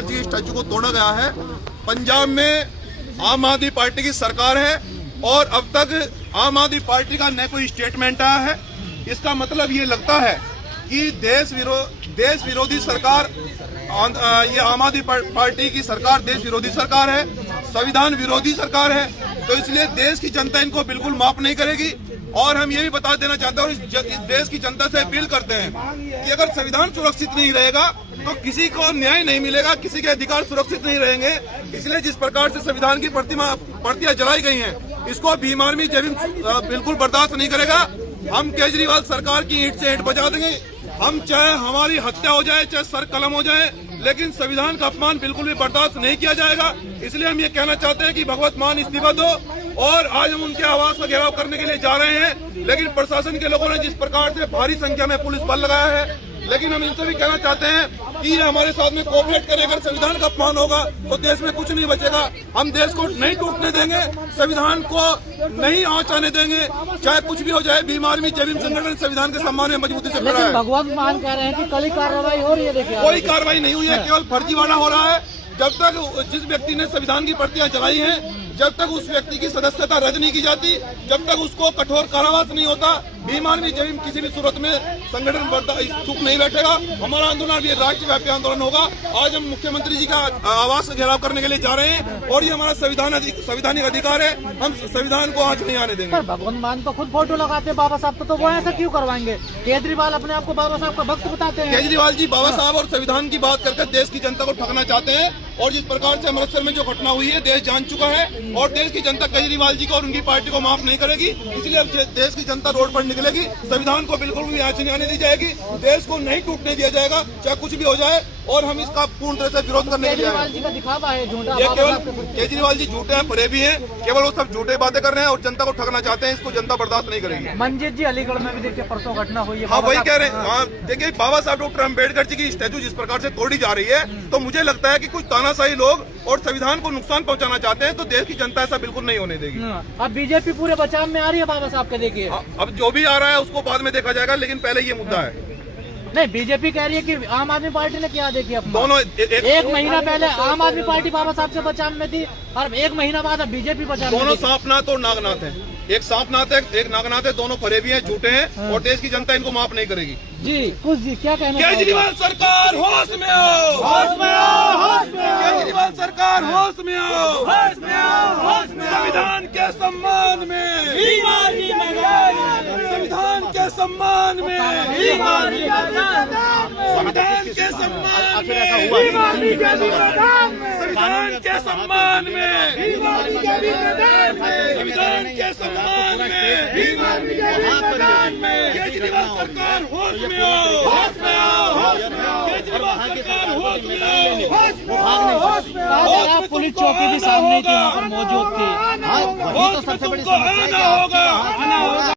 अम्बेडकर जी के स्टैचू को तोड़ा गया है। पंजाब में आम आदमी पार्टी की सरकार है और अब तक आम आदमी पार्टी का न कोई स्टेटमेंट आया है। इसका मतलब ये लगता है कि देश विरोधी सरकार, ये आम आदमी पार्टी की सरकार देश विरोधी सरकार है, संविधान विरोधी सरकार है। तो इसलिए देश की जनता इनको बिल्कुल माफ नहीं करेगी। और हम ये भी बता देना चाहते हैं और इस देश की जनता से अपील करते हैं कि अगर संविधान सुरक्षित नहीं रहेगा तो किसी को न्याय नहीं मिलेगा, किसी के अधिकार सुरक्षित नहीं रहेंगे। इसलिए जिस प्रकार से संविधान की प्रतियां जलाई गई हैं, इसको भीम आर्मी बिल्कुल बर्दाश्त नहीं करेगा। हम केजरीवाल सरकार की ईंट से ईंट बजा देंगे। हम चाहे हमारी हत्या हो जाए, चाहे सर कलम हो जाए, लेकिन संविधान का अपमान बिल्कुल भी बर्दाश्त नहीं किया जाएगा। इसलिए हम ये कहना चाहते हैं कि भगवत मान इस्तीफा दो। और आज हम उनके आवास का घेराव करने के लिए जा रहे हैं, लेकिन प्रशासन के लोगों ने जिस प्रकार से भारी संख्या में पुलिस बल लगाया है, लेकिन हम इनसे भी कहना चाहते हैं कि ये हमारे साथ में कोऑपरेट करें। अगर संविधान का अपमान होगा तो देश में कुछ नहीं बचेगा। हम देश को नहीं टूटने देंगे, संविधान को नहीं आँच आने देंगे, चाहे कुछ भी हो जाए। भीम आर्मी जय भीम संगठन संविधान के सम्मान में मजबूती से खड़ा है। भगवंत मान कह रहे हैं कि कल ही कार्रवाई हो रही है। देखिए, कोई कार्रवाई नहीं हुई है, केवल फर्जीवाड़ा हो रहा है। जब तक जिस व्यक्ति ने संविधान की प्रतियां जलाई हैं, जब तक उस व्यक्ति की सदस्यता रद्द नहीं की जाती, जब तक उसको कठोर कारावास नहीं होता, भीम आर्मी जय भीम किसी भी सूरत में संगठन चुप नहीं बैठेगा। हमारा आंदोलन भी राष्ट्रव्यापी आंदोलन होगा। आज हम मुख्यमंत्री जी का आवास का घेराव करने के लिए जा रहे हैं और ये हमारा संवैधानिक अधिकार है। हम संविधान को आँच नहीं आने देंगे। भगवंत मान तो खुद फोटो लगाते हैं बाबा साहब तो वो ऐसा क्यों करवाएंगे? केजरीवाल अपने आप को बाबा साहब का भक्त बताते हैं। केजरीवाल जी बाबा साहब और संविधान की बात करके देश की जनता को ठगना चाहते हैं। और जिस प्रकार से अमृतसर में जो घटना हुई है, देश जान चुका है और देश की जनता केजरीवाल जी को और उनकी पार्टी को माफ नहीं करेगी। इसलिए अब देश की जनता रोड पर निकलेगी। संविधान को बिल्कुल भी आँच नहीं आने दी जाएगी। देश को नहीं टूटने दिया जाएगा, चाहे कुछ भी हो जाए। और हम इसका पूर्ण तरह से विरोध करने के लिए केजरीवाल जी का दिखावा है झूठा। ये केवल केजरीवाल जी झूठे हैं, फरे भी हैं, केवल वो सब झूठे बातें कर रहे हैं और जनता को ठगना चाहते हैं। इसको जनता बर्दाश्त नहीं करेगी। मंजीत जी अलीगढ़ में भी देखिए परसों घटना हुई है। हाँ, वही कह रहे हैं। हाँ, देखिए बाबा साहब डॉक्टर अम्बेडकर जी की स्टैचू जिस प्रकार से तोड़ी जा रही है, तो मुझे लगता है कि कुछ तानाशाही लोग और संविधान को नुकसान पहुंचाना चाहते हैं। तो देश की जनता ऐसा बिल्कुल नहीं होने देगी। अब बीजेपी पूरे बचाव में आ रही है बाबा साहब के। देखिए अब जो भी आ रहा है उसको बाद में देखा जाएगा, लेकिन पहले ये मुद्दा है। नहीं, बीजेपी कह रही है कि आम आदमी पार्टी ने क्या देखिए अपना दोनों एक महीना पहले आम आदमी पार्टी बाबा साहब से बचाव में थी और एक महीना बाद बीजेपी बचाव में। दोनों सांपनाथ और नागनाथ है। एक सांपनाथ है, एक नागनाथ है। दोनों फरे भी हैं, झूठे हैं और देश की जनता इनको माफ नहीं करेगी। जी कुछ जी क्या कहना? केजरीवाल सरकार होश में आओ, होश में आओ, होश में आओ। केजरीवाल सरकार होश में आओ, होश में आओ, होश में आओ। संविधान के सम्मान में, संविधान के सम्मान में, संविधान के सम्मान में, संविधान के सम्मान में, संविधान के सम्मान में केजरीवाल सरकार होश में आओ, होश में आओ, होश में आओ। केजरीवाल सरकार होश में आओ, होश में आओ, होश में आओ। पुलिस चौकी भी सामने थी, वहाँ पर मौजूद थी। होश में तुमको आना होगा।